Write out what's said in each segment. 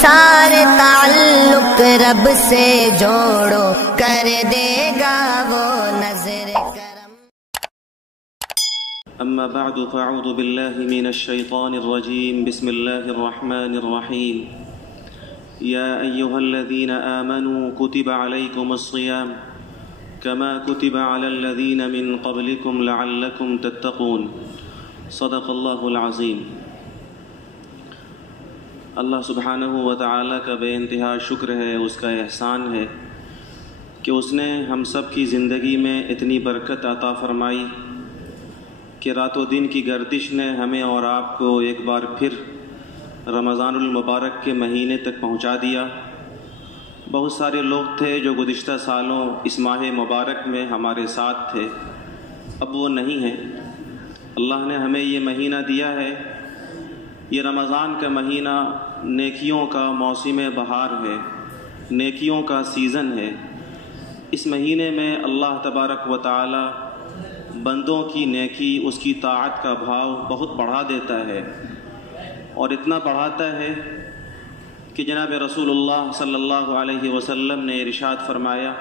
سارے تعلق رب سے جوڑو، کر دے گا وہ نظر کرم۔ اما بعد فاعوذ باللہ من الشیطان الرجیم، بسم اللہ الرحمن الرحیم۔ یا ایہا الذین آمنوا کتب علیکم الصیام کما کتب علی الذین من قبلکم لعلکم تتقون۔ صدق اللہ العظیم۔ اللہ سبحانہ و تعالیٰ کا بے انتہا شکر ہے، اس کا احسان ہے کہ اس نے ہم سب کی زندگی میں اتنی برکت عطا فرمائی کہ رات و دن کی گردش نے ہمیں اور آپ کو ایک بار پھر رمضان المبارک کے مہینے تک پہنچا دیا۔ بہت سارے لوگ تھے جو گزشتہ سالوں اس ماہ مبارک میں ہمارے ساتھ تھے، اب وہ نہیں ہیں۔ اللہ نے ہمیں یہ مہینہ دیا ہے، یہ رمضان کا مہینہ نیکیوں کا موسم بہار ہے، نیکیوں کا سیزن ہے۔ اس مہینے میں اللہ تبارک و تعالی بندوں کی نیکی، اس کی طاعت کا بھاؤ بہت بڑھا دیتا ہے، اور اتنا بڑھاتا ہے کہ جناب رسول اللہ صلی اللہ علیہ وسلم نے ارشاد فرمایا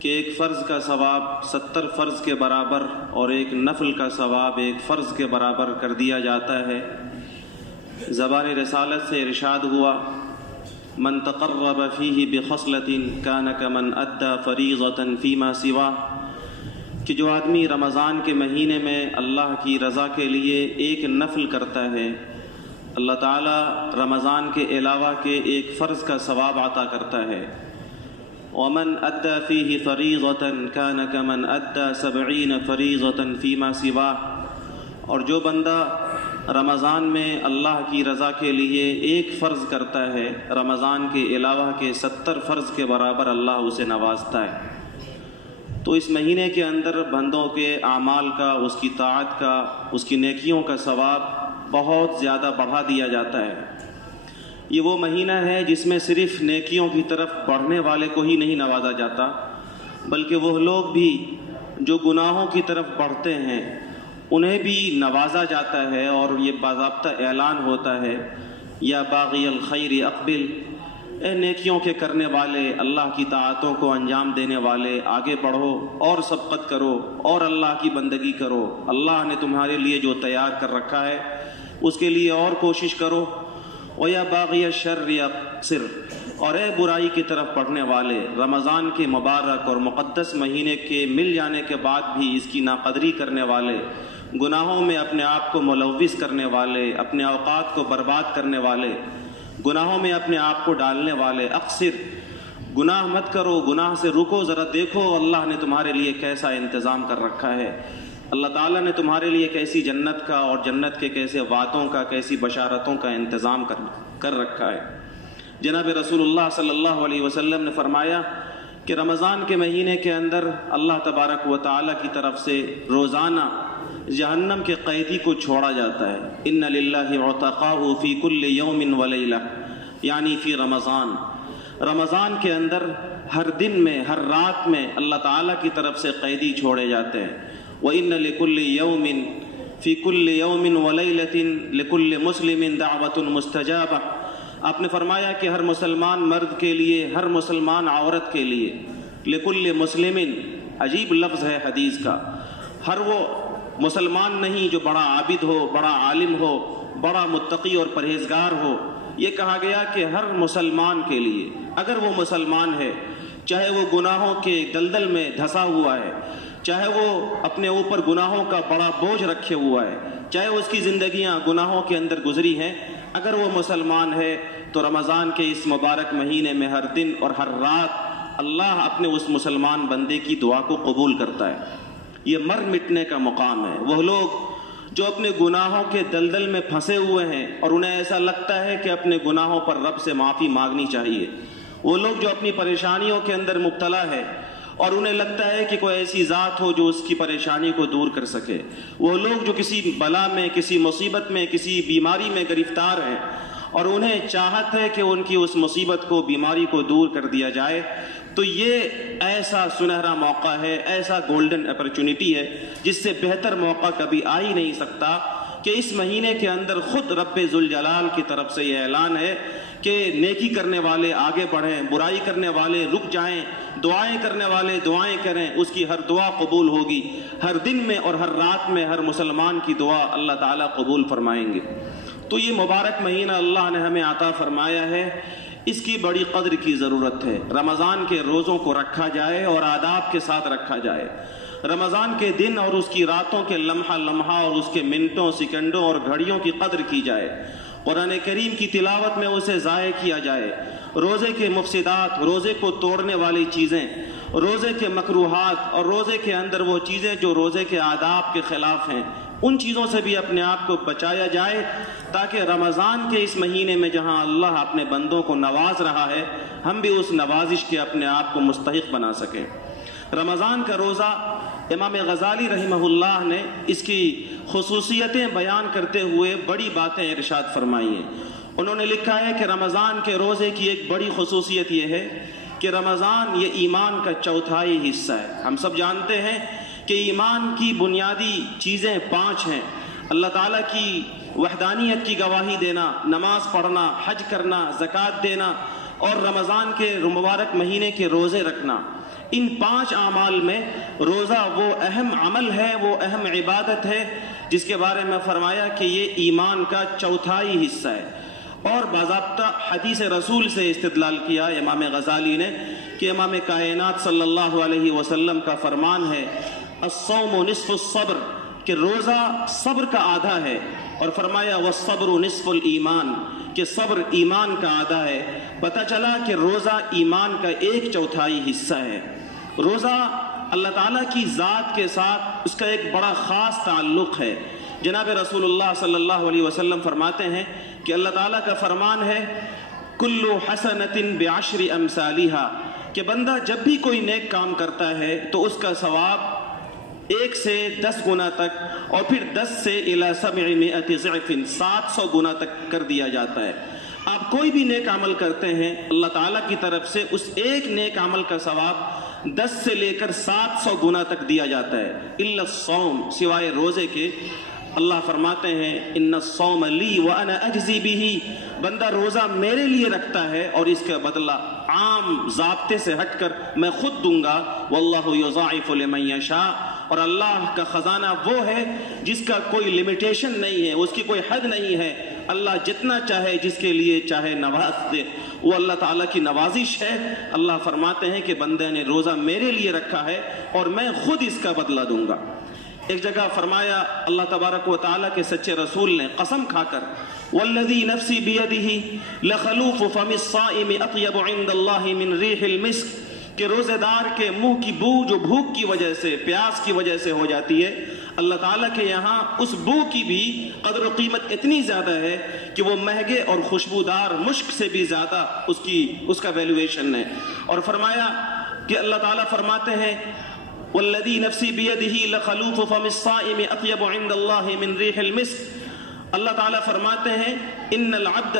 کہ ایک فرض کا ثواب 70 فرض کے برابر اور ایک نفل کا ثواب ایک فرض کے برابر کر دیا جاتا ہے۔ زبان رسالت سے ارشاد ہوا، من تقرب فیہ بخصلۃ کان کمن ادى فریضۃ فیما سواہ، کہ جو آدمی رمضان کے مہینے میں اللہ کی رضا کے لیے ایک نفل کرتا ہے، اللہ تعالیٰ رمضان کے علاوہ کے ایک فرض کا ثواب عطا کرتا ہے۔ ومن ادى فیہ فریضۃ کان کمن ادى 70 فریضۃ فیما سواہ، اور جو بندہ رمضان میں اللہ کی رضا کے لیے ایک فرض کرتا ہے، رمضان کے علاوہ کے 70 فرض کے برابر اللہ اسے نوازتا ہے۔ تو اس مہینے کے اندر بندوں کے اعمال کا، اس کی طاعت کا، اس کی نیکیوں کا ثواب بہت زیادہ بڑھا دیا جاتا ہے۔ یہ وہ مہینہ ہے جس میں صرف نیکیوں کی طرف بڑھنے والے کو ہی نہیں نوازا جاتا، بلکہ وہ لوگ بھی جو گناہوں کی طرف بڑھتے ہیں انہیں بھی نوازا جاتا ہے، اور یہ باضابطہ اعلان ہوتا ہے، یا باغی الخیر اقبل، اے نیکیوں کے کرنے والے، اللہ کی طاعتوں کو انجام دینے والے، آگے بڑھو اور سبقت کرو اور اللہ کی بندگی کرو۔ اللہ نے تمہارے لیے جو تیار کر رکھا ہے اس کے لیے اور کوشش کرو۔ وَيَا بَاغِيَ الشَّرِّ اقْصِرْ، اور اے برائی کی طرف بڑھنے والے، رمضان کے مبارک اور مقدس مہینے کے مل جانے کے بعد بھی اس کی ناقدری کرنے والے، گناہوں میں اپنے آپ کو ملوث کرنے والے، اپنے اوقات کو برباد کرنے والے، گناہوں میں اپنے آپ کو ڈالنے والے، اقصر، گناہ مت کرو، گناہ سے رکو، ذرا دیکھو اللہ نے تمہارے لیے کیسا انتظام کر رکھا ہے، اللہ تعالیٰ نے تمہارے لیے کیسی جنت کا اور جنت کے کیسے وعدوں کا، کیسی بشارتوں کا انتظام کر رکھا ہے۔ جناب رسول اللہ صلی اللہ علیہ وسلم نے فرمایا کہ رمضان کے مہینے کے اندر اللہ تبارک و تعالیٰ کی طرف سے روزانہ جہنم کے قیدی کو چھوڑا جاتا ہے۔ ان للہ عتقاء فی کل یوم ولیلہ، یعنی فی رمضان، رمضان کے اندر ہر دن میں، ہر رات میں اللہ تعالیٰ کی طرف سے قیدی چھوڑے جاتے ہیں۔ وَإِنَّ لِكُلِّ يَوْمٍ فِي كُلِّ يَوْمٍ وَلَيْلَةٍ لِكُلِّ مُسْلِمٍ دَعْوَةٌ مُسْتَجَابَةٌ، آپ نے فرمایا کہ ہر مسلمان مرد کے لیے، ہر مسلمان عورت کے لیے، لِكُلِّ مُسْلِمٍ، عجیب لفظ ہے حدیث کا، ہر وہ مسلمان نہیں جو بڑا عابد ہو، بڑا عالم ہو، بڑا متقی اور پرہیزگار ہو، یہ کہا گیا کہ ہر مسلمان کے لیے، اگر وہ مسلمان ہے، چاہے وہ گناہوں کے دلدل میں دھسا ہوا ہے، چاہے وہ اپنے اوپر گناہوں کا بڑا بوجھ رکھے ہوا ہے، چاہے اس کی زندگیاں گناہوں کے اندر گزری ہیں، اگر وہ مسلمان ہے تو رمضان کے اس مبارک مہینے میں ہر دن اور ہر رات اللہ اپنے اس مسلمان بندے کی دعا کو قبول کرتا ہے۔ یہ مر مٹنے کا مقام ہے۔ وہ لوگ جو اپنے گناہوں کے دلدل میں پھنسے ہوئے ہیں اور انہیں ایسا لگتا ہے کہ اپنے گناہوں پر رب سے معافی مانگنی چاہیے، وہ لوگ جو اپنی پریشانیوں کے اندر مبتلا ہے اور انہیں لگتا ہے کہ کوئی ایسی ذات ہو جو اس کی پریشانی کو دور کر سکے، وہ لوگ جو کسی بلا میں، کسی مصیبت میں، کسی بیماری میں گرفتار ہیں اور انہیں چاہت ہے کہ ان کی اس مصیبت کو، بیماری کو دور کر دیا جائے، تو یہ ایسا سنہرا موقع ہے، ایسا گولڈن اپرچونٹی ہے جس سے بہتر موقع کبھی آ ہی نہیں سکتا کہ اس مہینے کے اندر خود رب ذوالجلال کی طرف سے یہ اعلان ہے کہ نیکی کرنے والے آگے بڑھیں، برائی کرنے والے رک جائیں، دعائیں کرنے والے دعائیں کریں، اس کی ہر دعا قبول ہوگی۔ ہر دن میں اور ہر رات میں ہر مسلمان کی دعا اللہ تعالیٰ قبول فرمائیں گے۔ تو یہ مبارک مہینہ اللہ نے ہمیں عطا فرمایا ہے، اس کی بڑی قدر کی ضرورت ہے۔ رمضان کے روزوں کو رکھا جائے اور آداب کے ساتھ رکھا جائے۔ رمضان کے دن اور اس کی راتوں کے لمحہ لمحہ اور اس کے منٹوں، سیکنڈوں اور گھڑیوں کی قدر کی جائے۔ قرآن کریم کی تلاوت میں اسے ضائع کیا جائے۔ روزے کے مفسدات، روزے کو توڑنے والی چیزیں، روزے کے مکروہات اور روزے کے اندر وہ چیزیں جو روزے کے آداب کے خلاف ہیں، ان چیزوں سے بھی اپنے آپ کو بچایا جائے، تاکہ رمضان کے اس مہینے میں جہاں اللہ اپنے بندوں کو نواز رہا ہے، ہم بھی اس نوازش کے اپنے آپ کو مستحق بنا سکیں۔ رمضان کا روزہ امام غزالی رحمہ اللہ نے اس کی خصوصیتیں بیان کرتے ہوئے بڑی باتیں ارشاد فرمائی ہیں۔ انہوں نے لکھا ہے کہ رمضان کے روزے کی ایک بڑی خصوصیت یہ ہے کہ رمضان یہ ایمان کا چوتھائی حصہ ہے۔ ہم سب جانتے ہیں کہ ایمان کی بنیادی چیزیں 5 ہیں: اللہ تعالیٰ کی وحدانیت کی گواہی دینا، نماز پڑھنا، حج کرنا، زکوٰۃ دینا اور رمضان کے مبارک مہینے کے روزے رکھنا۔ ان 5 اعمال میں روزہ وہ اہم عمل ہے، وہ اہم عبادت ہے جس کے بارے میں فرمایا کہ یہ ایمان کا چوتھائی حصہ ہے۔ اور باضابطہ حدیث رسول سے استدلال کیا امام غزالی نے کہ امام کائنات صلی اللہ علیہ وسلم کا فرمان ہے الصوم نصف الصبر، کہ روزہ صبر کا آدھا ہے، اور فرمایا والصبر نصف الایمان، کہ صبر ایمان کا آدھا ہے۔ پتہ چلا کہ روزہ ایمان کا 1/4 حصہ ہے۔ روزہ اللہ تعالیٰ کی ذات کے ساتھ اس کا ایک بڑا خاص تعلق ہے۔ جناب رسول اللہ صلی اللہ علیہ وسلم فرماتے ہیں کہ اللہ تعالیٰ کا فرمان ہے کل حسنۃ بعشر امثالھا، کہ بندہ جب بھی کوئی نیک کام کرتا ہے تو اس کا ثواب 1 سے 10 گنا تک، اور پھر 10 سے الی 700 ضعف 700 گنا تک کر دیا جاتا ہے۔ آپ کوئی بھی نیک عمل کرتے ہیں، اللہ تعالیٰ کی طرف سے اس ایک نیک عمل کا ثواب 10 سے لے کر 700 گنا تک دیا جاتا ہے۔ الا الصوم، سوائے روزے کے۔ اللہ فرماتے ہیں ان الصوم لی وانا اجزی بہ، بندہ روزہ میرے لیے رکھتا ہے اور اس کا بدلہ عام ضابطے سے ہٹ کر میں خود دوں گا۔ واللہ یضاعف لمن یشاء، اور اللہ کا خزانہ وہ ہے جس کا کوئی لمیٹیشن نہیں ہے، اس کی کوئی حد نہیں ہے۔ اللہ جتنا چاہے جس کے لیے چاہے نواز دے، وہ اللہ تعالیٰ کی نوازش ہے۔ اللہ فرماتے ہیں کہ بندے نے روزہ میرے لیے رکھا ہے اور میں خود اس کا بدلہ دوں گا۔ ایک جگہ فرمایا اللہ تبارک و تعالیٰ کے سچے رسول نے قسم کھا کر والذی نفسی بیدہ لخلوف فم الصائم اطیب عند اللہ من ریح المسک، کہ روزے دار کے منہ کی بو جو بھوک کی وجہ سے، پیاس کی وجہ سے ہو جاتی ہے، اللہ تعالیٰ کے یہاں اس بو کی بھی قدر و قیمت اتنی زیادہ ہے کہ وہ مہنگے اور خوشبودار مشک سے بھی زیادہ اس کا ویلیویشن ہے۔ اور فرمایا کہ اللہ تعالیٰ فرماتے ہیں والذی نفسی بیدہ لخلوف فم الصائم اطیب عند اللہ من ریح المسک، اللہ تعالیٰ فرماتے ہیں ان العبد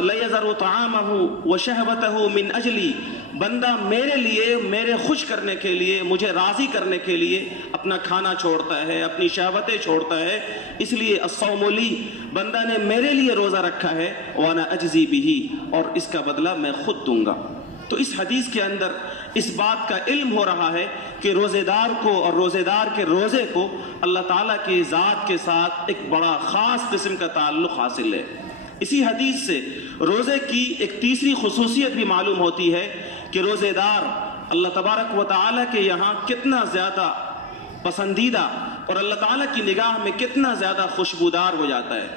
لیذر طعامہ وشہوتہ من اجلی، بندہ میرے لیے، میرے خوش کرنے کے لیے، مجھے راضی کرنے کے لیے اپنا کھانا چھوڑتا ہے، اپنی شہوتیں چھوڑتا ہے۔ اس لیے الصوم لی، بندہ نے میرے لیے روزہ رکھا ہے، وانا اجزی بہ، اور اس کا بدلہ میں خود دوں گا۔ تو اس حدیث کے اندر اس بات کا علم ہو رہا ہے کہ روزے دار کو اور روزے دار کے روزے کو اللہ تعالیٰ کی ذات کے ساتھ ایک بڑا خاص قسم کا تعلق حاصل ہے۔ اسی حدیث سے روزے کی ایک تیسری خصوصیت بھی معلوم ہوتی ہے کہ روزے دار اللہ تبارک و تعالیٰ کے یہاں کتنا زیادہ پسندیدہ اور اللہ تعالیٰ کی نگاہ میں کتنا زیادہ خوشبودار ہو جاتا ہے۔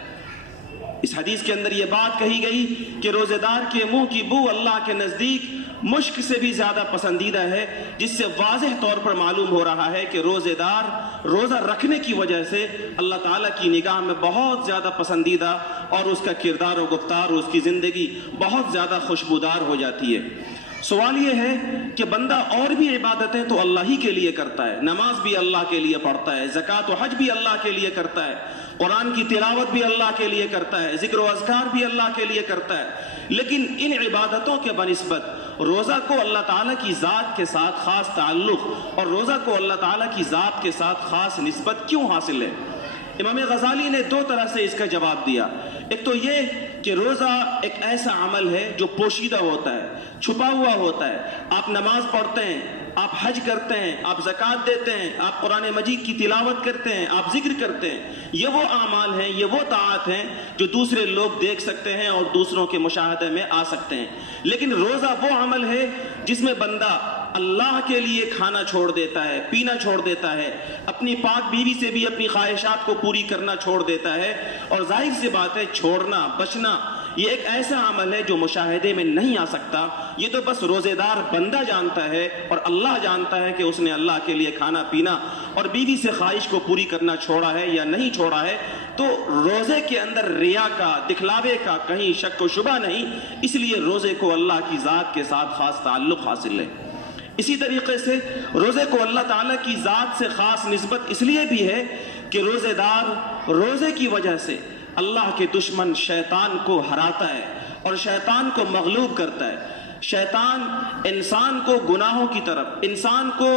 اس حدیث کے اندر یہ بات کہی گئی کہ روزے دار کے منہ کی بو اللہ کے نزدیک مشک سے بھی زیادہ پسندیدہ ہے، جس سے واضح طور پر معلوم ہو رہا ہے کہ روزے دار روزہ رکھنے کی وجہ سے اللہ تعالیٰ کی نگاہ میں بہت زیادہ پسندیدہ، اور اس کا کردار و گفتار اور اس کی زندگی بہت زیادہ خوشبودار ہو جاتی ہے۔ سوال یہ ہے کہ بندہ اور بھی عبادتیں تو اللہ ہی کے لیے کرتا ہے، نماز بھی اللہ کے لیے پڑھتا ہے، زکوٰۃ و حج بھی اللہ کے لیے کرتا ہے، قرآن کی تلاوت بھی اللہ کے لیے کرتا ہے، ذکر و اذکار بھی اللہ کے لیے کرتا ہے، لیکن ان عبادتوں کے بنسبت روزہ کو اللہ تعالیٰ کی ذات کے ساتھ خاص تعلق اور روزہ کو اللہ تعالیٰ کی ذات کے ساتھ خاص نسبت کیوں حاصل ہے؟ امام غزالی نے دو طرح سے اس کا جواب دیا. ایک تو یہ کہ روزہ ایک ایسا عمل ہے جو پوشیدہ ہوتا ہے, چھپا ہوا ہوتا ہے. آپ نماز پڑھتے ہیں, آپ حج کرتے ہیں, آپ زکوٰۃ دیتے ہیں, آپ قرآن مجید کی تلاوت کرتے ہیں, آپ ذکر کرتے ہیں. یہ وہ اعمال ہیں, یہ وہ طاعات ہیں جو دوسرے لوگ دیکھ سکتے ہیں اور دوسروں کے مشاہدے میں آ سکتے ہیں. لیکن روزہ وہ عمل ہے جس میں بندہ اللہ کے لیے کھانا چھوڑ دیتا ہے, پینا چھوڑ دیتا ہے, اپنی پاک بیوی سے بھی اپنی خواہشات کو پوری کرنا چھوڑ دیتا ہے. اور ظاہر سی بات ہے, چھوڑنا, بچنا, یہ ایک ایسا عمل ہے جو مشاہدے میں نہیں آ سکتا. یہ تو بس روزے دار بندہ جانتا ہے اور اللہ جانتا ہے کہ اس نے اللہ کے لیے کھانا پینا اور بیوی سے خواہش کو پوری کرنا چھوڑا ہے یا نہیں چھوڑا ہے. تو روزے کے اندر ریا کا, دکھلاوے کا کہیں شک و شبہ نہیں. اس لیے روزے کو اللہ کی ذات کے ساتھ خاص تعلق حاصل ہے. اسی طریقے سے روزے کو اللہ تعالیٰ کی ذات سے خاص نسبت اس لیے بھی ہے کہ روزے دار روزے کی وجہ سے اللہ کے دشمن شیطان کو ہراتا ہے اور شیطان کو مغلوب کرتا ہے. شیطان انسان کو گناہوں کی طرف, انسان کو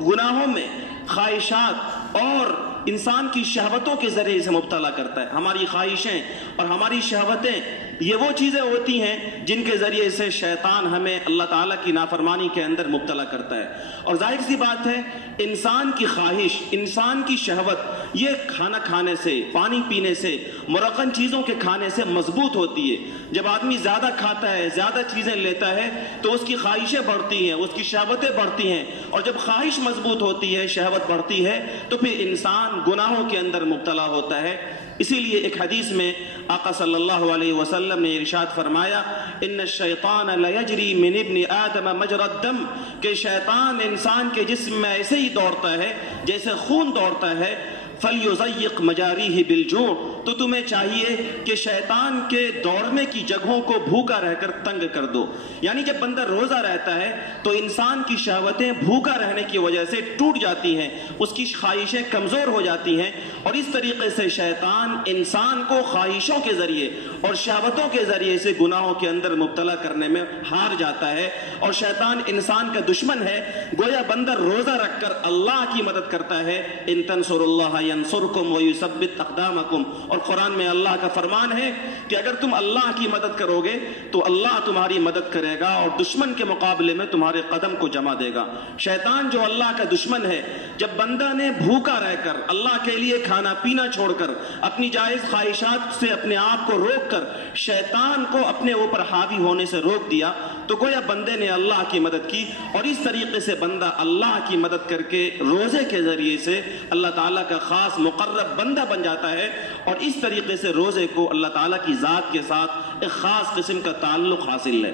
گناہوں میں, خواہشات اور انسان کی شہوتوں کے ذریعے سے مبتلا کرتا ہے. ہماری خواہشیں اور ہماری شہوتیں یہ وہ چیزیں ہوتی ہیں جن کے ذریعے سے شیطان ہمیں اللہ تعالیٰ کی نافرمانی کے اندر مبتلا کرتا ہے. اور ظاہر سی بات ہے, انسان کی خواہش, انسان کی شہوت یہ کھانا کھانے سے, پانی پینے سے, مرغن چیزوں کے کھانے سے مضبوط ہوتی ہے. جب آدمی زیادہ کھاتا ہے, زیادہ چیزیں لیتا ہے تو اس کی خواہشیں بڑھتی ہیں, اس کی شہوتیں بڑھتی ہیں. اور جب خواہش مضبوط ہوتی ہے, شہوت بڑھتی ہے, تو پھر انسان گناہوں کے اندر مبتلا ہوتا ہے. اسی لیے ایک حدیث میں آقا صلی اللہ علیہ وسلم نے ارشاد فرمایا, ان الشیطان لیجری من ابن آدم مجرى الدم, کہ شیطان انسان کے جسم میں ایسے ہی دوڑتا ہے جیسے خون دوڑتا ہے. فَلْيُضَيِّقْ مَجَارِيهِ بِالْجُوعِ, تو تمہیں چاہیے کہ شیطان کے دوڑنے کی جگہوں کو بھوکا رہ کر تنگ کر دو. یعنی جب بندہ روزہ رہتا ہے تو انسان کی شہوتیں بھوکا رہنے کی وجہ سے ٹوٹ جاتی ہیں, اس کی خواہشیں کمزور ہو جاتی ہیں. اور اس طریقے سے شیطان انسان کو خواہشوں کے ذریعے اور شہوتوں کے ذریعے سے گناہوں کے اندر مبتلا کرنے میں ہار جاتا ہے. اور شیطان انسان کا دشمن ہے. گویا بندہ روزہ رکھ کر اللہ کی مدد کرتا ہے. ان تنصروا اللہ ینصرکم ویثبت اقدامکم, اور قرآن میں اللہ کا فرمان ہے کہ اگر تم اللہ کی مدد کرو گے تو اللہ تمہاری مدد کرے گا اور دشمن کے مقابلے میں تمہارے قدم کو جما دے گا. شیطان جو اللہ کا دشمن ہے, جب بندہ نے بھوکا رہ کر, اللہ کے لیے کھانا پینا چھوڑ کر, اپنی جائز خواہشات سے اپنے آپ کو روک کر شیطان کو اپنے اوپر حاوی ہونے سے روک دیا, تو گویا بندے نے اللہ کی مدد کی. اور اس طریقے سے بندہ اللہ کی مدد کر کے روزے کے ذریعے سے اللہ تعالیٰ کا خاص مقرب بندہ بن جاتا ہے. اور اس طریقے سے روزے کو اللہ تعالیٰ کی ذات کے ساتھ ایک خاص قسم کا تعلق حاصل ہے.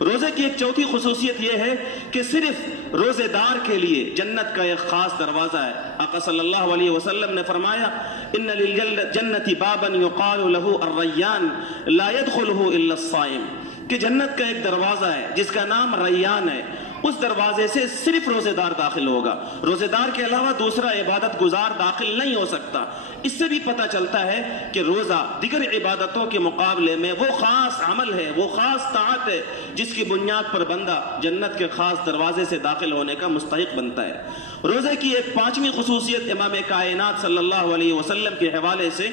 روزے کی ایک چوتھی خصوصیت یہ ہے کہ صرف روزے دار کے لیے جنت کا ایک خاص دروازہ ہے. آقا صلی اللہ علیہ وسلم نے فرمایا, ان للجنت بابا یقال له الریان لا يدخله الا الصائم, کہ جنت کا ایک دروازہ ہے جس کا نام ریان ہے. اس دروازے سے صرف روزے دار داخل ہوگا, روزے دار کے علاوہ دوسرا عبادت گزار داخل نہیں ہو سکتا. اس سے بھی پتہ چلتا ہے کہ روزہ دیگر عبادتوں کے مقابلے میں وہ خاص عمل ہے, وہ خاص طاعت ہے جس کی بنیاد پر بندہ جنت کے خاص دروازے سے داخل ہونے کا مستحق بنتا ہے. روزے کی ایک پانچویں خصوصیت امام کائنات صلی اللہ علیہ وسلم کے حوالے سے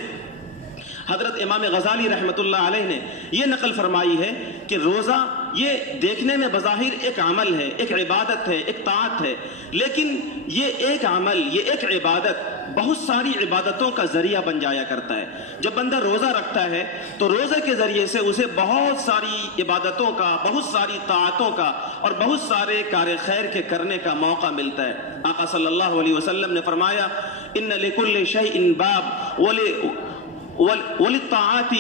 حضرت امام غزالی رحمت اللہ علیہ نے یہ نقل فرمائی ہے کہ روزہ یہ دیکھنے میں بظاہر ایک عمل ہے, ایک عبادت ہے, ایک طاعت ہے, لیکن یہ ایک عمل, یہ ایک عبادت بہت ساری عبادتوں کا ذریعہ بن جایا کرتا ہے. جب بندہ روزہ رکھتا ہے تو روزے کے ذریعے سے اسے بہت ساری عبادتوں کا, بہت ساری طاعتوں کا اور بہت سارے کار خیر کے کرنے کا موقع ملتا ہے. آقا صلی اللہ علیہ وسلم نے فرمایا, ان لکل شیء باب وللطاعات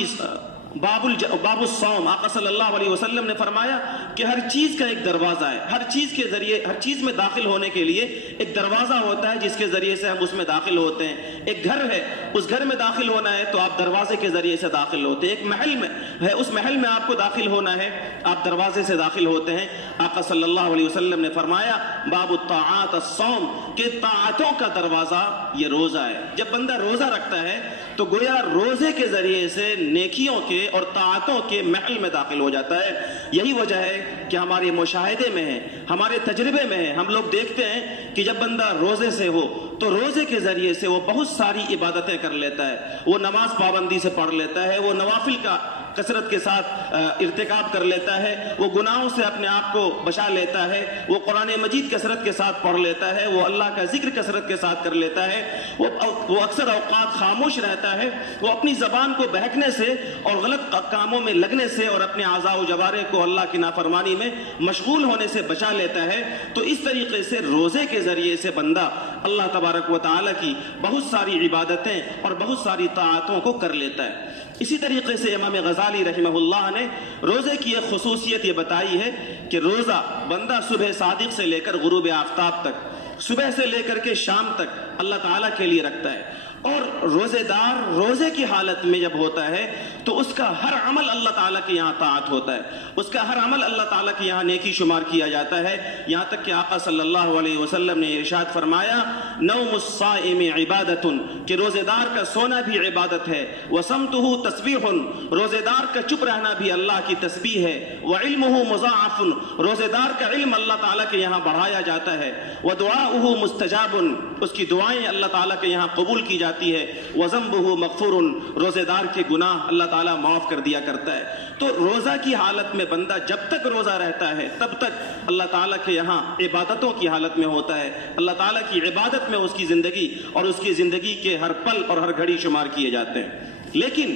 باب الصوم. آقا صلی اللہ علیہ وسلم نے فرمایا کہ ہر چیز کا ایک دروازہ ہے, ہر چیز کے ذریعے, ہر چیز میں داخل ہونے کے لیے ایک دروازہ ہوتا ہے جس کے ذریعے سے ہم اس میں داخل ہوتے ہیں. ایک گھر ہے, اس گھر میں داخل ہونا ہے تو آپ دروازے کے ذریعے سے داخل ہوتے ہیں. ایک محل میں ہے, اس محل میں آپ کو داخل ہونا ہے, آپ دروازے سے داخل ہوتے ہیں. آقا صلی اللہ علیہ وسلم نے فرمایا باب الطاعات الصوم, کہ طاعتوں کا دروازہ یہ روزہ ہے. جب بندہ روزہ رکھتا ہے تو گویا روزے کے ذریعے سے نیکیوں کے کے اور طاعتوں کے محل میں داخل ہو جاتا ہے۔ یہی وجہ ہے کہ ہمارے مشاہدے میں ہے، ہمارے تجربے میں ہے، ہم لوگ دیکھتے ہیں کہ جب بندہ روزے سے ہو تو روزے کے ذریعے سے وہ بہت ساری عبادتیں کر لیتا ہے، وہ نماز پابندی سے پڑھ لیتا ہے، وہ نوافل کا کثرت کے ساتھ ارتکاب کر لیتا ہے، وہ گناہوں سے اپنے آپ کو بچا لیتا ہے، وہ قرآن مجید کثرت کے ساتھ پڑھ لیتا ہے، وہ اللہ کا ذکر کثرت کے ساتھ کر لیتا ہے، وہ اکثر اوقات خاموش رہتا ہے، وہ اپنی زبان کو بہکنے سے اور غلط کاموں میں لگنے سے اور اپنے اعضاء و جوارح کو اللہ کی نافرمانی میں مشغول ہونے سے بچا لیتا ہے۔ تو اس طریقے سے روزے کے ذریعے سے بندہ اللہ تبارک و تعالی کی بہت ساری عبادتیں اور بہت ساری طاعتوں کو کر لیتا ہے۔ اسی طریقے سے امام غزالی رحمہ اللہ نے روزے کی ایک خصوصیت یہ بتائی ہے کہ روزہ بندہ صبح صادق سے لے کر غروب آفتاب تک، صبح سے لے کر کے شام تک اللہ تعالیٰ کے لیے رکھتا ہے، اور روزے دار روزے کی حالت میں جب ہوتا ہے تو اس کا ہر عمل اللہ تعالیٰ کے یہاں طاعت ہوتا ہے، اس کا ہر عمل اللہ تعالیٰ کے یہاں نیکی شمار کیا جاتا ہے، یہاں تک کہ آقا صلی اللہ علیہ وسلم نے ارشاد فرمایا نوم الصائم عبادت، کہ روزے دار کا سونا بھی عبادت ہے، وصمتہ تسبیح، روزے دار کا چپ رہنا بھی اللہ کی تسبیح ہے، وعلمہ مضاعف، روزے دار کا علم اللہ تعالیٰ کے یہاں بڑھایا جاتا ہے، ودعاؤہ مستجاب، اس کی دعائیں اللہ تعالیٰ کے یہاں قبول کی جاتی ہے، وذنبہ مغفور، روزے دار کے گناہ اللہ تعالیٰ معاف کر دیا کرتا ہے۔ تو روزہ کی حالت میں بندہ جب تک روزہ رہتا ہے تب تک اللہ تعالیٰ کے یہاں عبادتوں کی حالت میں ہوتا ہے، اللہ تعالیٰ کی عبادت میں اس کی زندگی اور اس کی زندگی کے ہر پل اور ہر گھڑی شمار کیے جاتے ہیں۔ لیکن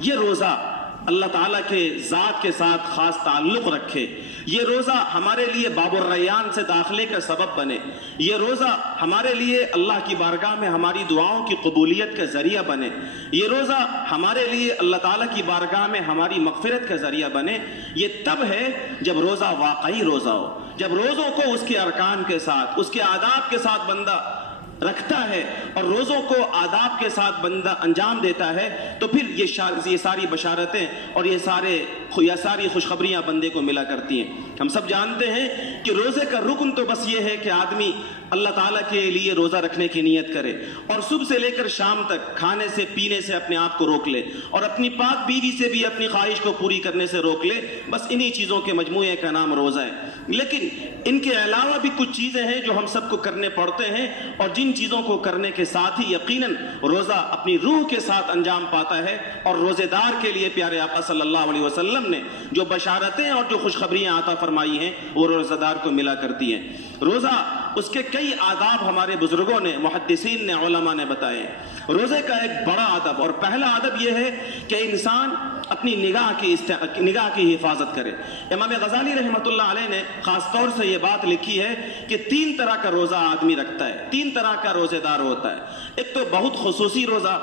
یہ روزہ اللہ تعالیٰ کے ذات کے ساتھ خاص تعلق رکھے، یہ روزہ ہمارے لیے باب الریان سے داخلے کا سبب بنے، یہ روزہ ہمارے لیے اللہ کی بارگاہ میں ہماری دعاؤں کی قبولیت کا ذریعہ بنے، یہ روزہ ہمارے لیے اللہ تعالیٰ کی بارگاہ میں ہماری مغفرت کا ذریعہ بنے، یہ تب ہے جب روزہ واقعی روزہ ہو، جب روزوں کو اس کے ارکان کے ساتھ، اس کے آداب کے ساتھ بندہ رکھتا ہے اور روزوں کو آداب کے ساتھ بندہ انجام دیتا ہے، تو پھر یہ ساری بشارتیں اور یہ ساری خوشخبریاں بندے کو ملا کرتی ہیں۔ ہم سب جانتے ہیں کہ روزے کا رکن تو بس یہ ہے کہ آدمی اللہ تعالیٰ کے لیے روزہ رکھنے کی نیت کرے اور صبح سے لے کر شام تک کھانے سے پینے سے اپنے آپ کو روک لے اور اپنی پاک بیوی سے بھی اپنی خواہش کو پوری کرنے سے روک لے، بس انہی چیزوں کے مجموعے کا نام روزہ ہے۔ لیکن ان کے علاوہ بھی کچھ چیزیں ہیں جو ہم سب کو کرنے پڑتے ہیں، اور جن چیزوں کو کرنے کے ساتھ ہی یقیناً روزہ اپنی روح کے ساتھ انجام پاتا ہے، اور روزے دار کے لیے پیارے آقا صلی اللہ علیہ وسلم نے جو بشارتیں اور جو خوشخبریاں عطا فرمائی ہیں وہ روزہ دار کو ملا کرتی ہیں۔ روزہ اس کے کئی آداب ہمارے بزرگوں نے، محدثین نے، علماء نے بتائے۔ روزے کا ایک بڑا ادب اور پہلا ادب یہ ہے کہ انسان اپنی نگاہ کی حفاظت کرے۔ امام غزالی رحمۃ اللہ علیہ نے خاص طور سے یہ بات لکھی ہے کہ 3 طرح کا روزہ آدمی رکھتا ہے، 3 طرح کا روزے دار ہوتا ہے، ایک تو بہت خصوصی روزہ،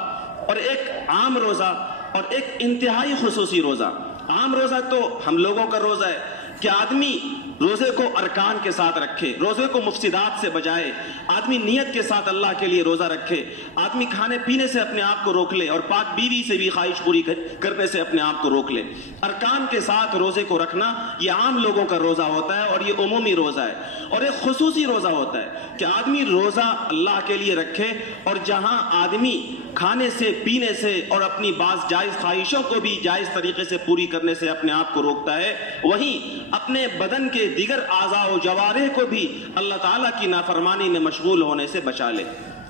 اور ایک عام روزہ، اور ایک انتہائی خصوصی روزہ۔ عام روزہ تو ہم لوگوں کا روزہ ہے کہ آدمی روزے کو ارکان کے ساتھ رکھے، روزے کو مفسدات سے بجائے، آدمی نیت کے ساتھ اللہ کے لیے روزہ رکھے، آدمی کھانے پینے سے اپنے آپ کو روک لے اور پاک بیوی سے بھی خواہش پوری کرنے سے اپنے آپ کو روک لے۔ ارکان کے ساتھ روزے کو رکھنا یہ عام لوگوں کا روزہ ہوتا ہے اور یہ عمومی روزہ ہے۔ اور ایک خصوصی روزہ ہوتا ہے کہ آدمی روزہ اللہ کے لیے رکھے، اور جہاں آدمی کھانے سے پینے سے اور اپنی بعض جائز خواہشوں کو بھی جائز طریقے سے پوری کرنے سے اپنے آپ کو روکتا ہے، وہیں اپنے بدن کے دیگر اعضاء و جوارح کو بھی اللہ تعالیٰ کی نافرمانی میں مشغول ہونے سے بچا لے۔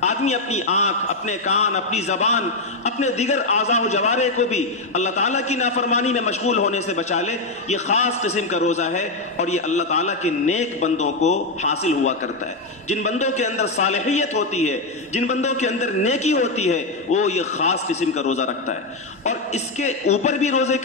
آدمی اپنی آنکھ، اپنے کان، اپنی زبان، اپنے دیگر اعضاء و جوارح کو بھی اللہ تعالیٰ کی نافرمانی میں مشغول ہونے سے بچا لے۔ یہ خاص قسم کا روزہ ہے، اور یہ اللہ تعالیٰ کے نیک بندوں کو حاصل ہوا کرتا ہے۔ جن بندوں کے اندر صالحیت ہوتی ہے، جن بندوں کے اندر نیکی ہوتی ہے، وہ یہ خاص قسم کا روزہ رکھتا ہے۔ اور اس کے اوپر بھی روزے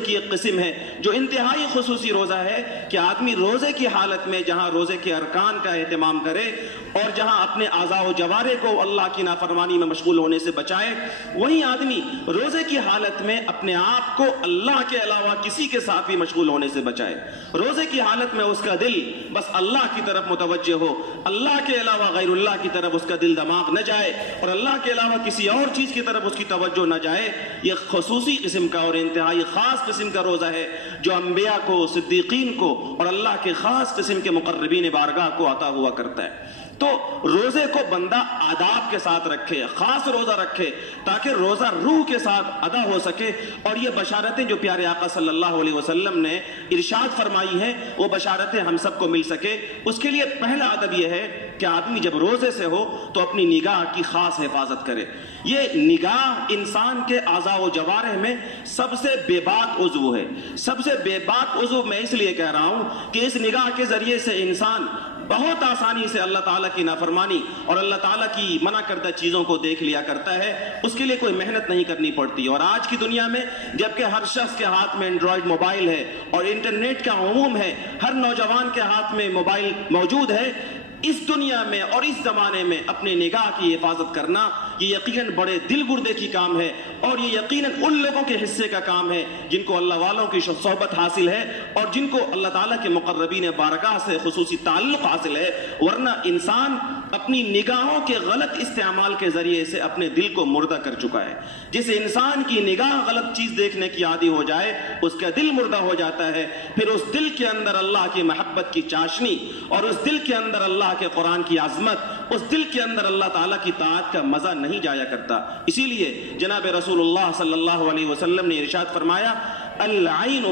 کی ایک قسم ہے جو انتہائی خصوصی روزہ ہے کہ آدمی روزے کی حالت میں جہاں روزے کے ارکان کا اہتمام کرے اور جہاں اپنے اعضاء و جوارح کو اللہ کی نافرمانی میں مشغول ہونے سے بچائے، وہیں آدمی روزے کی حالت میں اپنے آپ کو اللہ کے علاوہ کسی کے ساتھ بھی مشغول ہونے سے بچائے۔ روزے کی حالت میں اس کا دل بس اللہ کی طرف متوجہ ہو، اللہ کے علاوہ غیر اللہ کی طرف اس کا دل دماغ نہ جائے، اور اللہ کے علاوہ کسی اور چیز کی طرف اس کی توجہ نہ جائے۔ یہ خصوصی قسم کا اور انتہائی خاص قسم کا روزہ ہے جو انبیاء کو، صدیقین کو اور اللہ کے خاص قسم کے مقربین بارگاہ کو عطا ہوا کرتا ہے۔ تو تو روزے کو بندہ آداب کے ساتھ رکھے، خاص روزہ رکھے تاکہ روزہ روح کے ساتھ ادا ہو سکے، اور یہ بشارتیں جو پیارے آقا صلی اللہ علیہ وسلم نے ارشاد فرمائی ہیں وہ بشارتیں ہم سب کو مل سکے۔ اس کے لیے پہلا ادب یہ ہے کہ آدمی جب روزے سے ہو تو اپنی نگاہ کی خاص حفاظت کرے۔ یہ نگاہ انسان کے اعضاء و جوارح میں سب سے بے باک عضو ہے۔ سب سے بے باک عضو میں اس لیے کہہ رہا ہوں کہ اس نگاہ کے ذریعے سے انسان بہت آسانی سے اللہ تعالیٰ کی نافرمانی اور اللہ تعالیٰ کی منع کردہ چیزوں کو دیکھ لیا کرتا ہے، اس کے لیے کوئی محنت نہیں کرنی پڑتی۔ اور آج کی دنیا میں جبکہ ہر شخص کے ہاتھ میں اینڈرائڈ موبائل ہے اور انٹرنیٹ کا عموم ہے، ہر نوجوان کے ہاتھ میں موبائل موجود ہے، اس دنیا میں اور اس زمانے میں اپنے نگاہ کی حفاظت کرنا یہ یقیناً بڑے دل گردے کی کام ہے، اور یہ یقیناً ان لوگوں کے حصے کا کام ہے جن کو اللہ والوں کی صحبت حاصل ہے اور جن کو اللہ تعالیٰ کے مقربین بارگاہ سے خصوصی تعلق حاصل ہے، ورنہ انسان اپنی نگاہوں کے غلط استعمال کے ذریعے سے اپنے دل کو مردہ کر چکا ہے۔ جس انسان کی نگاہ غلط چیز دیکھنے کی عادی ہو جائے اس کا دل مردہ ہو جاتا ہے، پھر اس دل کے اندر اللہ کی محبت کی چاشنی اور اس دل کے اندر اللہ کے قرآن کی عظمت، اس دل کے اندر اللہ تعالیٰ کی طاعت کا مزہ نہیں جایا کرتا۔ اسی لیے جناب رسول اللہ صلی اللہ علیہ وسلم نے ارشاد فرمایا العین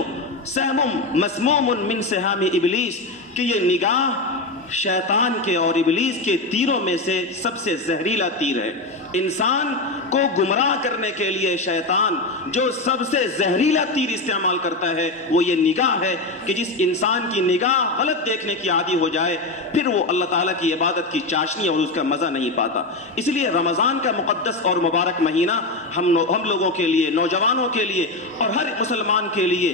سہم مسموم من سہام ابلیس، کہ یہ نگاہ شیطان کے اور ابلیس کے تیروں میں سے سب سے زہریلا تیر ہے۔ انسان کو گمراہ کرنے کے لیے شیطان جو سب سے زہریلا تیر استعمال کرتا ہے وہ یہ نگاہ ہے کہ جس انسان کی نگاہ غلط دیکھنے کی عادی ہو جائے پھر وہ اللہ تعالیٰ کی عبادت کی چاشنی اور اس کا مزہ نہیں پاتا۔ اس لیے رمضان کا مقدس اور مبارک مہینہ ہم لوگوں کے لیے، نوجوانوں کے لیے اور ہر مسلمان کے لیے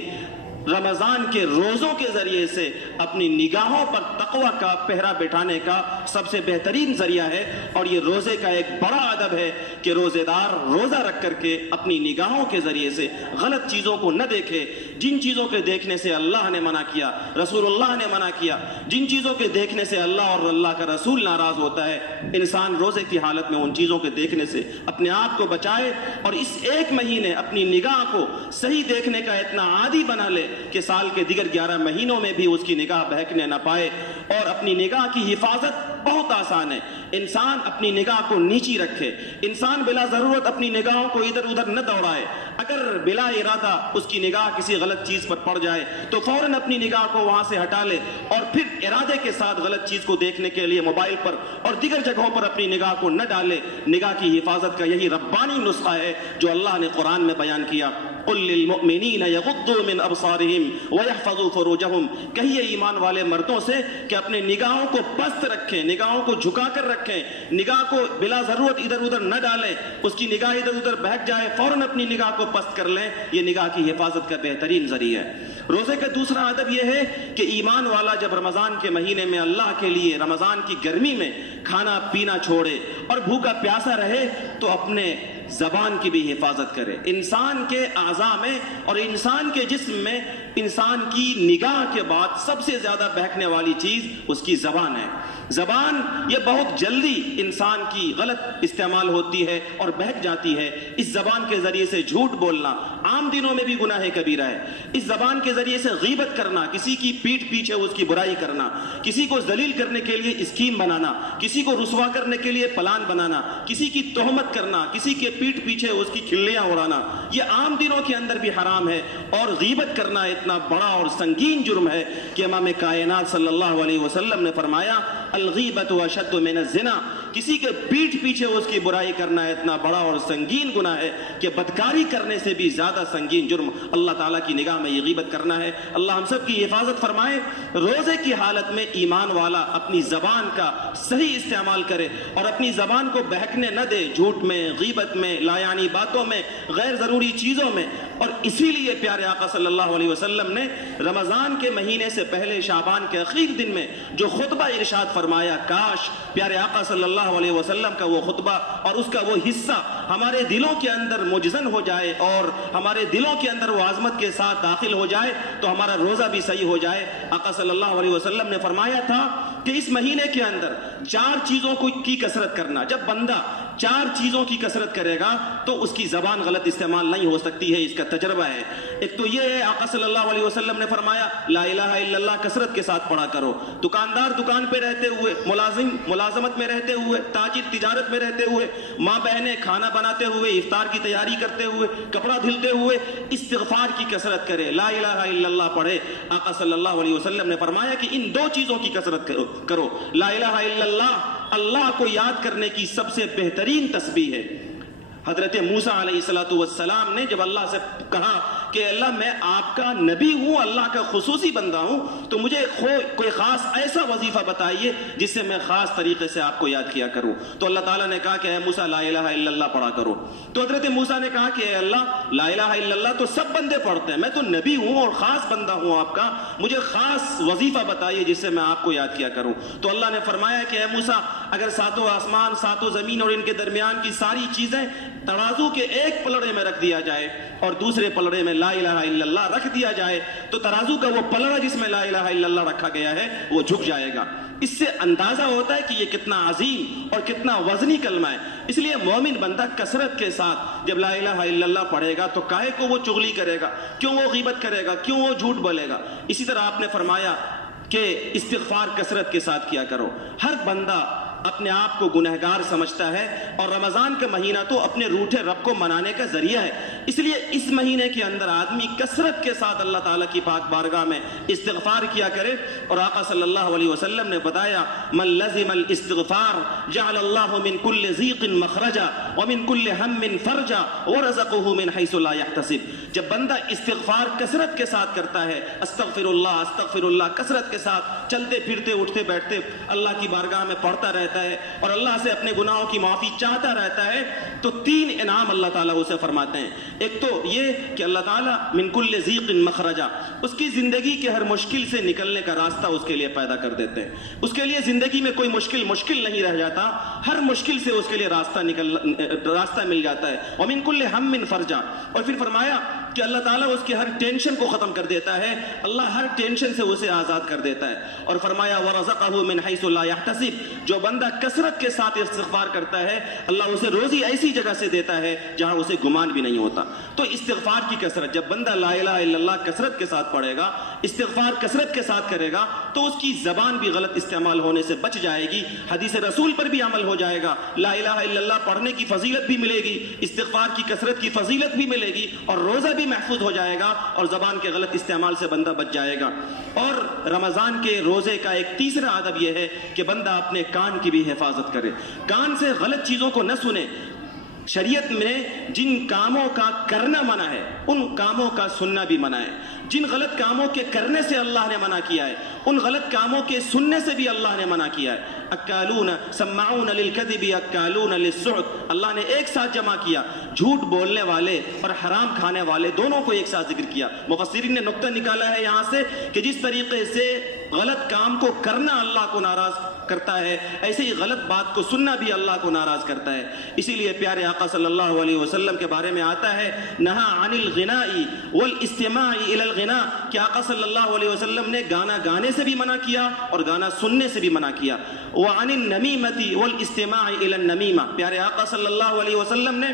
رمضان کے روزوں کے ذریعے سے اپنی نگاہوں پر تقوی کا پہرا بٹھانے کا سب سے بہترین ذریعہ ہے، اور یہ روزے کا ایک بڑا ادب ہے کہ روزے دار روزہ رکھ کر کے اپنی نگاہوں کے ذریعے سے غلط چیزوں کو نہ دیکھے۔ جن چیزوں کے دیکھنے سے اللہ نے منع کیا، رسول اللہ نے منع کیا، جن چیزوں کے دیکھنے سے اللہ اور اللہ کا رسول ناراض ہوتا ہے، انسان روزے کی حالت میں ان چیزوں کے دیکھنے سے اپنے آپ کو بچائے اور اس ایک مہینے اپنی نگاہ کو صحیح دیکھنے کا اتنا عادی بنا لے کہ سال کے دیگر 11 مہینوں میں بھی اس کی نگاہ بہکنے نہ پائے۔ اور اپنی نگاہ کی حفاظت بہت آسان ہے، انسان اپنی نگاہ کو نیچی رکھے، انسان بلا ضرورت اپنی نگاہوں کو ادھر ادھر نہ دوڑائے۔ اگر بلا ارادہ اس کی نگاہ کسی غلط چیز پر پڑ جائے تو فوراً اپنی نگاہ کو وہاں سے ہٹا لے اور پھر ارادے کے ساتھ غلط چیز کو دیکھنے کے لیے موبائل پر اور دیگر جگہوں پر اپنی نگاہ کو نہ ڈالے۔ نگاہ کی حفاظت کا یہی ربانی نسخہ ہے جو اللہ نے قرآن میں بیان کیا۔ قل للمؤمنین یغضوا من ابصارہم ویحفظوا فروجہم، کہیے ایمان والے مردوں سے کہ اپنے نگاہوں کو پست رکھیں، نگاہوں کو جھکا کر رکھیں، نگاہ کو بلا ضرورت ادھر ادھر نہ ڈالیں، اس کی نگاہ ادھر ادھر بہک جائے فوراً اپنی نگاہ کو پست کر لیں، یہ نگاہ کی حفاظت کا بہترین ذریعہ ہے۔ روزے کا دوسرا ادب یہ ہے کہ ایمان والا جب رمضان کے مہینے میں اللہ کے لیے رمضان کی گرمی میں کھانا پینا چھوڑے اور بھوکا پیاسا رہے تو اپنے زبان کی بھی حفاظت کرے۔ انسان کے اعضاء میں اور انسان کے جسم میں انسان کی نگاہ کے بعد سب سے زیادہ بہکنے والی چیز اس کی زبان ہے۔ زبان یہ بہت جلدی انسان کی غلط استعمال ہوتی ہے اور بہک جاتی ہے۔ اس زبان کے ذریعے سے جھوٹ بولنا عام دنوں میں بھی گناہ کبیرہ ہے۔ اس زبان کے ذریعے سے غیبت کرنا، کسی کی پیٹھ پیچھے اس کی برائی کرنا، کسی کو ذلیل کرنے کے لیے اسکیم بنانا، کسی کو رسوا کرنے کے لیے پلان بنانا، کسی کی تہمت کرنا، کسی کے پیٹھ پیچھے اس کی کھلیاں اڑانا، یہ عام دنوں کے اندر بھی حرام ہے۔ اور غیبت کرنا اتنا بڑا اور سنگین جرم ہے کہ امام کائنات صلی اللہ علیہ وسلم نے فرمایا الغیبت اشد من الزنا، کسی کے پیٹھ پیچھے اس کی برائی کرنا اتنا بڑا اور سنگین گناہ ہے کہ بدکاری کرنے سے بھی زیادہ سنگین جرم اللہ تعالیٰ کی نگاہ میں یہ غیبت کرنا ہے۔ اللہ ہم سب کی حفاظت فرمائے۔ روزے کی حالت میں ایمان والا اپنی زبان کا صحیح استعمال کرے اور اپنی زبان کو بہکنے نہ دے، جھوٹ میں، غیبت میں، لا یعنی باتوں میں، غیر ضروری چیزوں میں۔ اور اسی لیے پیارے آقا صلی اللہ علیہ وسلم نے رمضان کے مہینے سے پہلے شعبان کے اخیر دن میں جو خطبہ ارشاد فرمایا، کاش پیارے آقا صلی اللہ علیہ وسلم کا وہ خطبہ اور اس کا وہ حصہ ہمارے دلوں کے اندر مجزن ہو جائے اور ہمارے دلوں کے اندر وہ عظمت کے ساتھ داخل ہو جائے تو ہمارا روزہ بھی صحیح ہو جائے۔ آقا صلی اللہ علیہ وسلم نے فرمایا تھا کہ اس مہینے کے اندر 4 چیزوں کی کثرت کرنا۔ جب بندہ 4 چیزوں کی کثرت کرے گا تو اس کی زبان غلط استعمال نہیں ہو سکتی ہے، اس کا تجربہ ہے۔ ایک تو یہ ہے، آقا صلی اللہ علیہ وسلم نے فرمایا لا الہ الا اللہ کثرت کے ساتھ پڑھا کرو۔ دکاندار دکان پہ رہتے ہوئے، ملازم ملازمت میں رہتے ہوئے، تاجر تجارت میں رہتے ہوئے، ماں بہنیں کھانا بناتے ہوئے، افطار کی تیاری کرتے ہوئے، کپڑا دھلتے ہوئے استغفار کی کثرت کرے، لا الہ الا اللہ پڑھے۔ آقا صلی اللہ علیہ وسلم نے فرمایا کہ ان 2 چیزوں کی کثرت کرو۔ لا الہ الا اللہ کو یاد کرنے کی سب سے بہترین تسبیح ہے۔ حضرت موسیٰ علیہ السلام نے جب اللہ سے کہا کہ اللہ میں آپ کا نبی ہوں، اللہ کا خصوصی بندہ ہوں، تو مجھے کوئی خاص ایسا وظیفہ بتائیے جس سے میں خاص طریقے سے آپ کو یاد کیا کروں۔ تو اللہ تعالیٰ نے کہا کہ اے موسیٰ لا الہ الا اللہ پڑھا کرو۔ تو حضرت موسیٰ نے کہا کہ اے اللہ لا الہ الا اللہ تو سب بندے پڑھتے ہیں، میں تو نبی ہوں اور خاص بندہ ہوں آپ کا، مجھے خاص وظیفہ بتائیے جس سے میں آپ کو یاد کیا کروں۔ تو اللہ نے فرمایا کہ اے موسیٰ اگر 7 آسمان 7 زمین اور ان کے درمیان کی ساری چیزیں ترازو کے ایک پلڑے میں رکھ دیا جائے اور دوسرے پلڑے میں لا الہ الا اللہ رکھ دیا جائے تو ترازو کا وہ پلڑا جس میں لا الہ الا اللہ رکھا گیا ہے وہ جھک جائے گا۔ اس سے اندازہ ہوتا ہے کہ یہ کتنا عظیم اور کتنا وزنی کلمہ ہے۔ اس لیے مومن بندہ کثرت کے ساتھ جب لا الہ الا اللہ پڑھے گا تو کاہے کو وہ چغلی کرے گا، کیوں وہ غیبت کرے گا، کیوں وہ جھوٹ بولے گا۔ اسی طرح آپ نے فرمایا کہ استغفار کثرت کے ساتھ کیا کرو۔ ہر بندہ اپنے آپ کو گنہگار سمجھتا ہے اور رمضان کا مہینہ تو اپنے روٹھے رب کو منانے کا ذریعہ ہے، اس لیے اس مہینے کے اندر آدمی کثرت کے ساتھ اللہ تعالیٰ کی پاک بارگاہ میں استغفار کیا کرے۔ اور آقا صلی اللہ علیہ وسلم نے بتایا من لزم الاستغفار جعل اللہ من کل ضیق مخرجا ومن کل ہم فرجا ورزقہ من حیث لا یحتسب۔ جب بندہ استغفار کثرت کے ساتھ کرتا ہے، استغفر اللہ کثرت کے ساتھ چلتے پھرتے اٹھتے بیٹھتے اللہ کی بارگاہ میں پڑھتا رہتا ہے اور اللہ سے اپنے گناہوں کی معافی چاہتا رہتا ہے، تو 3 انعام اللہ تعالیٰ اسے فرماتے ہیں۔ ایک تو یہ کہ اللہ تعالیٰ من کل ضیق مخرجا، اس کی زندگی کے ہر مشکل سے نکلنے کا راستہ اس کے لیے پیدا کر دیتے ہیں۔ اس کے لیے زندگی میں کوئی مشکل نہیں رہ جاتا، ہر مشکل سے اس کے لیے راستہ مل جاتا ہے۔ ومن کل ہم فرجا، اور پھر فرمایا کہ اللہ تعالیٰ اس کے ہر ٹینشن کو ختم کر دیتا ہے، اللہ ہر ٹینشن سے اسے آزاد کر دیتا ہے۔ اور فرمایا وَرَزَقَهُ مِنْ حَيْثُ لَا يَحْتَسِبُ، جو بندہ کثرت کے ساتھ استغفار کرتا ہے اللہ اسے روزی ایسی جگہ سے دیتا ہے جہاں اسے گمان بھی نہیں ہوتا۔ تو استغفار کی کثرت، جب بندہ لا الہ الا اللہ کثرت کے ساتھ پڑھے گا، استغفار کثرت کے ساتھ کرے گا تو اس کی زبان بھی غلط استعمال ہونے سے بچ جائے گی، حدیث رسول پر بھی عمل ہو جائے گا، لا الہ الا اللہ پڑھنے کی فضیلت بھی ملے گی، استغفار کی کثرت کی فضیلت بھی ملے گی، اور روزہ بھی محفوظ ہو جائے گا اور زبان کے غلط استعمال سے بندہ بچ جائے گا۔ اور رمضان کے روزے کا ایک تیسرا ادب یہ ہے کہ بندہ اپنے کان کی بھی حفاظت کرے، کان سے غلط چیزوں کو نہ سنے۔ شریعت میں جن کاموں کا کرنا منع ہے ان کاموں کا سننا بھی منع ہے، جن غلط کاموں کے کرنے سے اللہ نے منع کیا ہے ان غلط کاموں کے سننے سے بھی اللہ نے منع کیا ہے۔ اکالون سماعون للکذب اکالون للسحت، اللہ نے ایک ساتھ جمع کیا، جھوٹ بولنے والے اور حرام کھانے والے دونوں کو ایک ساتھ ذکر کیا۔ مفسرین نے نقطہ نکالا ہے یہاں سے کہ جس طریقے سے غلط کام کو کرنا اللہ کو ناراض کرتا ہے، ایسے ہی غلط بات کو سننا بھی اللہ کو ناراض کرتا ہے۔ اسی لیے پیارے آقا صلی اللہ علیہ وسلم کے بارے میں آتا ہے نہا عن الغناء والاستماع الى الغناء، کہ آقا صلی اللہ علیہ وسلم نے گانا گانے سے بھی منع کیا اور گانا سننے سے بھی منع کیا۔ وعن النمیمۃ والاستماع الى النمیمہ، پیارے آقا صلی اللہ علیہ وسلم نے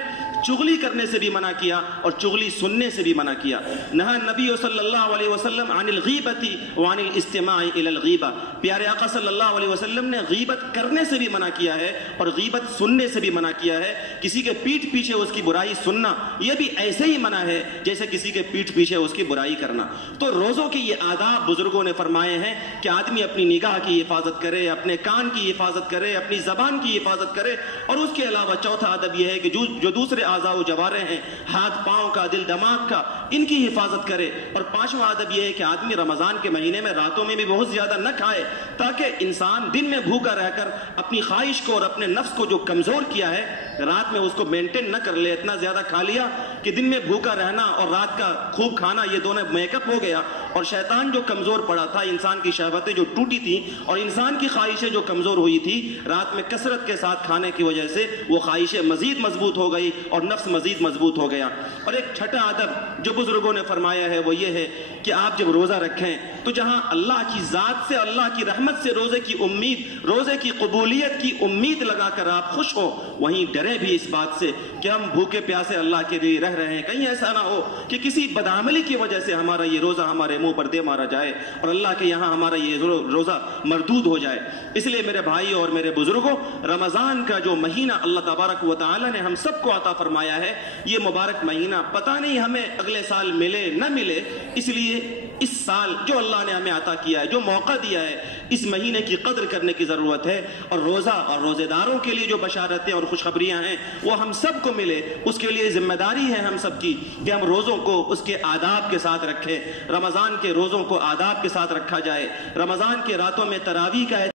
چغلی کرنے سے بھی منع کیا اور چغلی سننے سے بھی منع کیا۔ نہا نبی صلی اللہ علیہ وسلم عن الغیبۃ وعن الاستماع الى الغیبہ، پیارے آقا صلی اللہ علیہ وسلم نے غیبت کرنے سے بھی منع کیا ہے اور غیبت سننے سے بھی منع کیا ہے۔ کسی کے پیٹھ پیچھے اس کی برائی سننا یہ بھی ایسے ہی منع ہے جیسے کسی کے پیٹھ پیچھے اس کی برائی کرنا۔ تو روزوں کے یہ آداب بزرگوں نے فرمائے ہیں کہ آدمی اپنی نگاہ کی حفاظت کرے، اپنے کان کی حفاظت کرے، اپنی زبان کی حفاظت کرے، اور اس کے علاوہ چوتھا ادب یہ ہے کہ جو دوسرے اعضاء و جوارح ہیں، ہاتھ پاؤں کا، دل دماغ کا، ان کی حفاظت کرے۔ اور پانچواں ادب یہ ہے کہ آدمی رمضان کے مہینے میں راتوں میں بھی بہت زیادہ نہ کھائے، تاکہ انسان دن میں بھوکا رہ کر اپنی خواہش کو اور اپنے نفس کو جو کمزور کیا ہے رات میں اس کو مینٹین نہ کر لے۔ اتنا زیادہ کھا لیا کہ دن میں بھوکا رہنا اور رات کا خوب کھانا یہ دونوں میک اپ ہو گیا، اور شیطان جو کمزور پڑا تھا، انسان کی شہوتیں جو ٹوٹی تھی اور انسان کی خواہشیں جو کمزور ہوئی تھی، رات میں کثرت کے ساتھ کھانے کی وجہ سے وہ خواہشیں مزید مضبوط ہو گئی اور نفس مزید مضبوط ہو گیا۔ اور ایک چھٹا ادب جو بزرگوں نے فرمایا ہے وہ یہ ہے کہ آپ جب روزہ رکھیں تو جہاں اللہ کی ذات سے، اللہ کی رحمت سے روزے کی امید، روزے کی قبولیت کی امید لگا کر آپ خوش ہو، وہیں ڈرے بھی اس بات سے کہ ہم بھوکے پیاسے اللہ کے لیے رہ رہے ہیں، کہیں ایسا نہ ہو کہ کسی بدعملی کی وجہ سے ہمارا یہ روزہ ہمارے منہ پر دے مارا جائے اور اللہ کے یہاں ہمارا یہ روزہ مردود ہو جائے۔ اس لیے میرے بھائی اور میرے بزرگوں، رمضان کا جو مہینہ اللہ تبارک و تعالی نے ہم سب کو عطا فرمایا ہے، یہ مبارک مہینہ پتہ نہیں ہمیں اگلے سال ملے نہ ملے، اس لیے اس سال جو اللہ نے ہمیں عطا کیا ہے، جو موقع دیا ہے، اس مہینے کی قدر کرنے کی ضرورت ہے، اور روزہ اور روزے داروں کے لیے جو بشارتیں اور خوشخبریاں ہیں وہ ہم سب کو ملے، اس کے لیے ذمہ داری ہے ہم سب کی کہ ہم روزوں کو اس کے آداب کے ساتھ رکھیں، رمضان کے روزوں کو آداب کے ساتھ رکھا جائے، رمضان کے راتوں میں تراویح کا